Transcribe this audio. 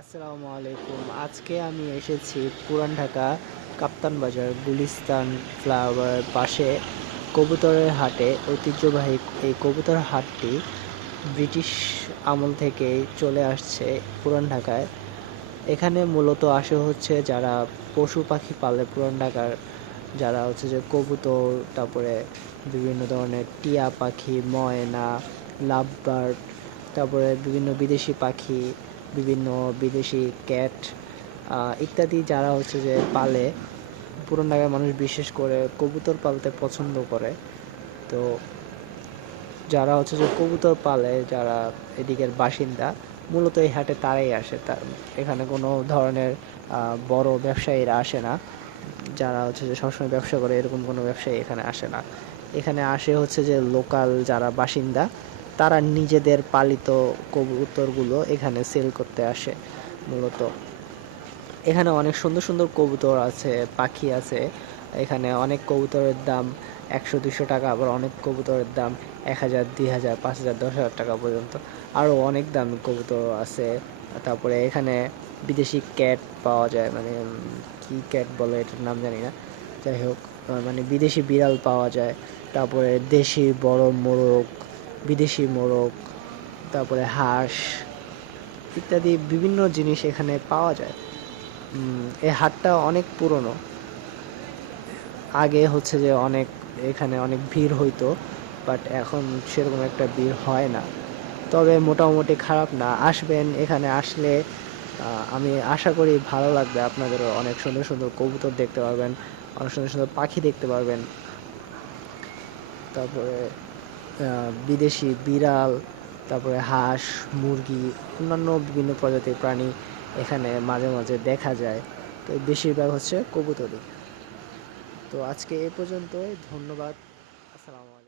আসসালামু আলাইকুম। আজকে আমি এসেছি পুরান ঢাকা কাপ্তান বাজার গুলিস্তান ফ্লাইওভারের পাশে কবুতরের হাটে। ঐতিহ্যবাহী এই কবুতর হাটটি ব্রিটিশ আমল থেকেই চলে আসছে পুরান ঢাকায়। এখানে মূলত আসে হচ্ছে যারা পশু পাখি পালে পুরান ঢাকার, যারা হচ্ছে যে কবুতর, তারপরে বিভিন্ন ধরনের টিয়া পাখি, ময়না, লাভবার্ড, তারপরে বিভিন্ন বিদেশি পাখি, বিভিন্ন বিদেশি ক্যাট ইত্যাদি যারা হচ্ছে যে পালে। পুরান ঢাকার মানুষ বিশেষ করে কবুতর পালতে পছন্দ করে। তো যারা হচ্ছে যে কবুতর পালে, যারা এদিকের বাসিন্দা, মূলত এই হাটে তারাই আসে। এখানে কোনো ধরনের বড় ব্যবসায়ীরা আসে না। যারা হচ্ছে যে সবসময় ব্যবসা করে এরকম কোনো ব্যবসায়ী এখানে আসে না। এখানে আসে হচ্ছে যে লোকাল যারা বাসিন্দা, তারা নিজেদের পালিত কবুতরগুলো এখানে সেল করতে আসে মূলত। এখানে অনেক সুন্দর সুন্দর কবুতর আছে, পাখি আছে। এখানে অনেক কবুতরের দাম 100-200 টাকা, আবার অনেক কবুতরের দাম 1000, 2000, 5000, 10,000 টাকা পর্যন্ত। আরও অনেক দামি কবুতর আছে। তারপরে এখানে বিদেশি ক্যাট পাওয়া যায়, মানে কি ক্যাট বলে এটার নাম জানি না। যাই হোক, মানে বিদেশি বিড়াল পাওয়া যায়। তারপরে দেশি বড় মোরগ, বিদেশি মোরগ, তারপরে হাঁস ইত্যাদি বিভিন্ন জিনিস এখানে পাওয়া যায়। এই হাটটা অনেক পুরনো। আগে হচ্ছে যে এখানে অনেক ভিড় হইতো, বাট এখন সেরকম একটা ভিড় হয় না। তবে মোটামুটি খারাপ না। আসবেন, এখানে আসলে আমি আশা করি ভালো লাগবে আপনাদেরও। অনেক সুন্দর সুন্দর কবুতর দেখতে পারবেন, অনেক সুন্দর সুন্দর পাখি দেখতে পারবেন। তারপরে বিদেশি বিড়াল, তারপরে হাঁস, মুরগি, অন্যান্য বিভিন্ন প্রজাতির প্রাণী এখানে মাঝে মাঝে দেখা যায়। তো বেশিরভাগ হচ্ছে কবুতরই। তো আজকে এ পর্যন্তই। ধন্যবাদ। আসসালামু আলাইকুম।